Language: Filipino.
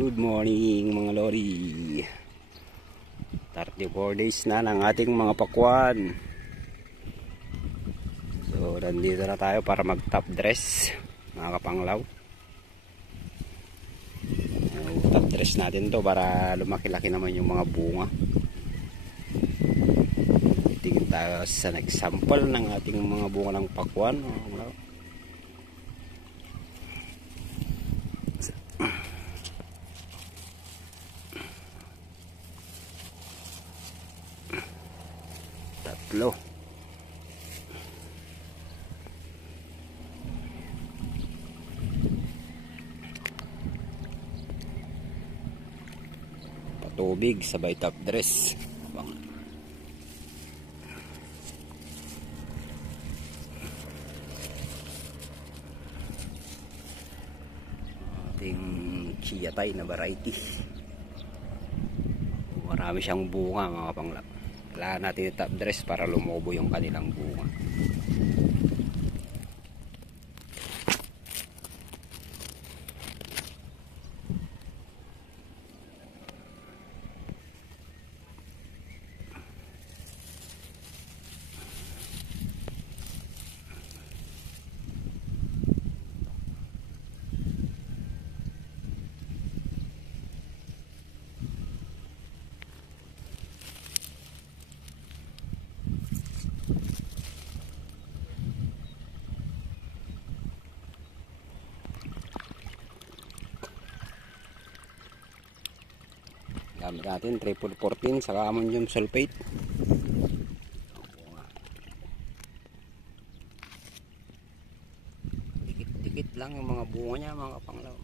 Good morning mga lori. 34 days na ng ating mga pakwan. So nandito na tayo para mag top dress mga kapanglaw. Top dress natin to para lumaki-laki naman yung mga bunga. Tingin tayo sa next sample ng ating mga bunga ng pakwan mga kapanglaw. Tatlo. Patubig sabay top dress. Ating chiyatay na variety. Marami siyang bunga mga kapanglaw. Kailangan natin yung top dress para lumobo yung kanilang bunga. Gamit natin triple 14 saka ammonium sulfate. Dikit-dikit lang yung mga bunga niya mga kapanglaw.